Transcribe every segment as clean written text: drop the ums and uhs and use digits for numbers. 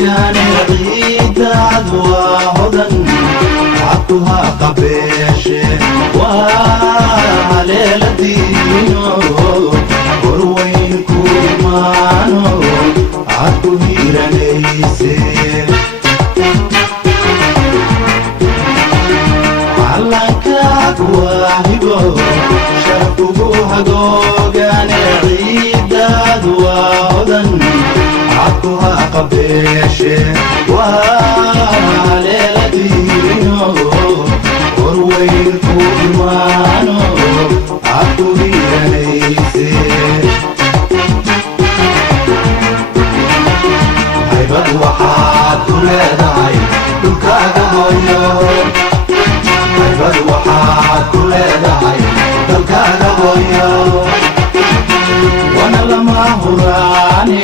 يعني عيداد وهدن عطوها قبيش وعليل دينو وروين كومانو عطو هيرانيسي علنكاك واهبو شرفوها قوغاني عيداد وهدن عطوها قبيش وعليل دينو وروين كومانو عطو هيرانيسي هيبت وحاد كلها دلكاga hooyo haybad waxaad ku leedahay dalkaaga hooyo wana lama huraane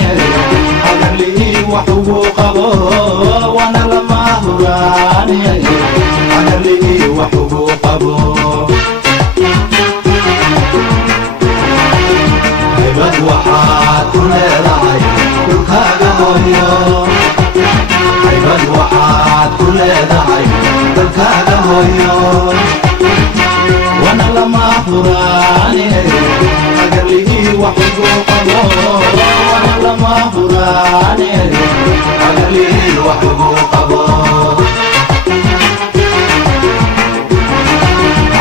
hagarlii wax ugu qabo wana lama huraane hagarlii wax ugu qabo haybad waxaad ku leedahay dalkaaga hooyo haybad waxaad ku leedahay dalkaaga hooyo wana lama huraane hagarlii wax ugu qabo wana lama huraane hagarlii wax ugu qabo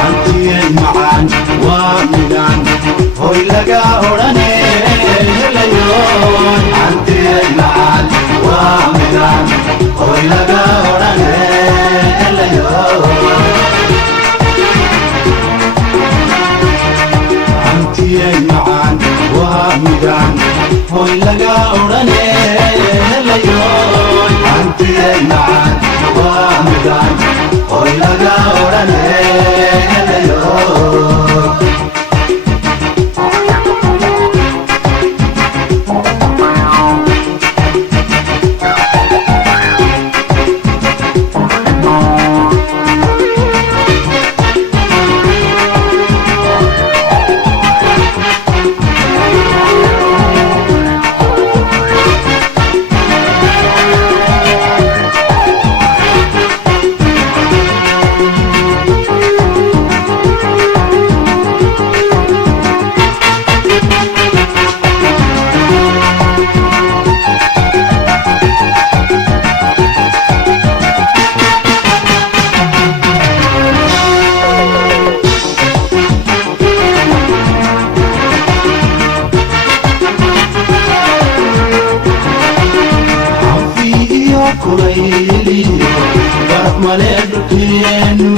antiyay macaan waa midaan hoy laga odhane helayo antiyay macaan waa midaan hoy laga odhane helayo antiyay macaan waa midaan hoy laga odhane helayo antiyay macaan waa midaan hoy laga odhane helayo baraf maleedkeenu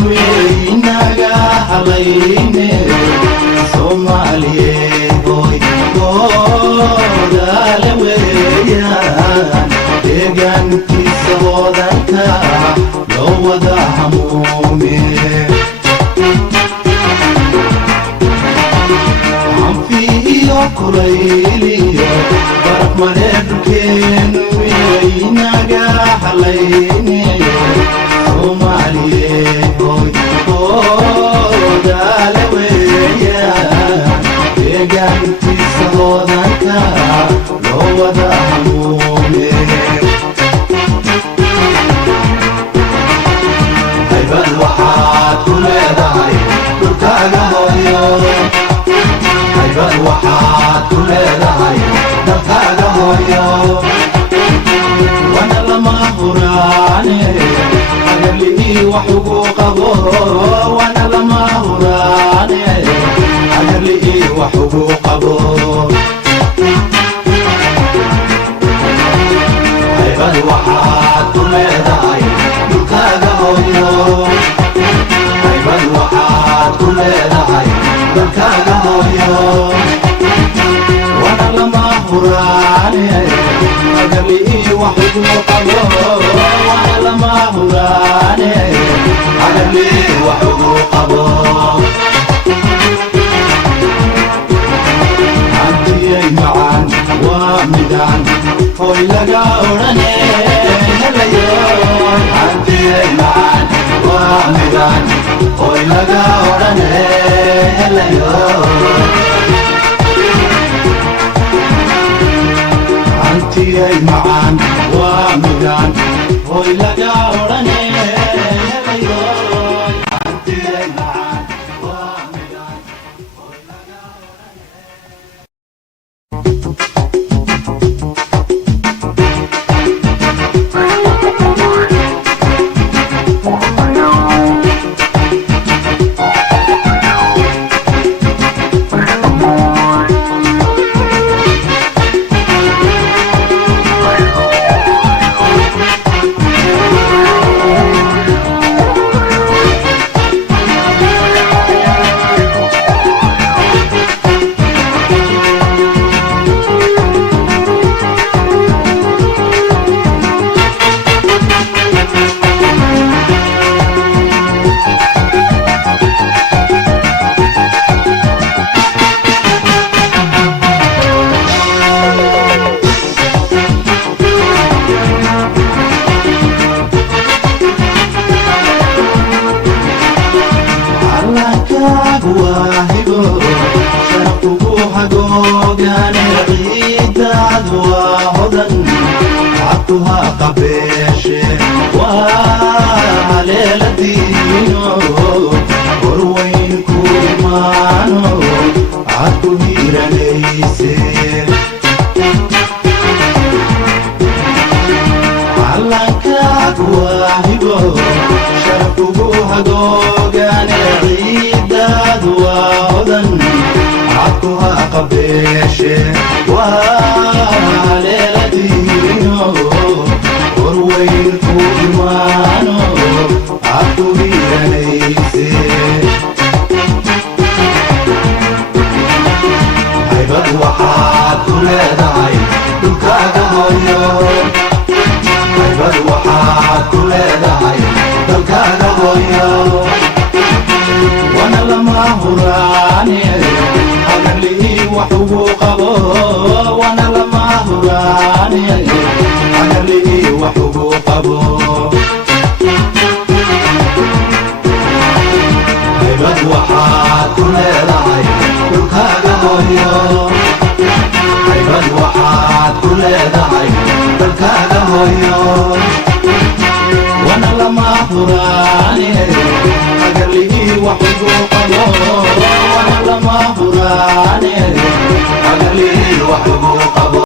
inaga halayne Soomaaliyeed hoy goodale weeyaan deegaankiisa wadanka loo wada hamuume anfi iyo kulayliyo baraf maleedkeenu inaga halayne Soomaaliyeed hoy goodale weeyaan deegaankiisa wadanka loo wada hamuume haybad waxaad ku leedahay dhulkaaga hooyo haybad waxaad ku leedahay dalkaaga hooyo wana lama huraane hagarlii wax ugu qabo wana lama huraane hagarlii wax ugu qabo haybad waxaad ku leedahay dhulkaaga hooyo haybad waxaad ku leedahay dalkaaga hooyo wana lama huraane hagarlii wax ugu qabo wana lama huraane hagarlii wax ugu qabo antiyay macaan waa midaan hoy laga odhane helayo antiyay macaan waa midaan hoy laga odhane helayo antiyay macaan waa midaan midaan hoy laga odhane helayoy hantiday macaan waa midaan hoy laga waahibo sharafkugu hagoogaane ciidaad waa hodan cabtuha qabeeshe waa haleeladiino horweyn ku imaano cadku hiiranayse calankaag waahibo sharafkugu hagoogaane ciidaad waa hodan cadkuha qabeeshe waa haleeladiino horweyn ku imaano cadku hiiranayse haybad waxaad ku leedahay dhulkaaga hooyo haybad waxaad ku leedahay dalkaaga hooyo wana lama huraane hagarlihii wax ugu qabo wana lama huraane hagarlihii wax ugu qabo haybad waxaad ku leedahay dhulkaaga hooyo haybad waxaad ku leedahay dalkaaga hooyo wana lama huraane hagarlihii wax ugu qabo wana lama huraane hagarlihii wax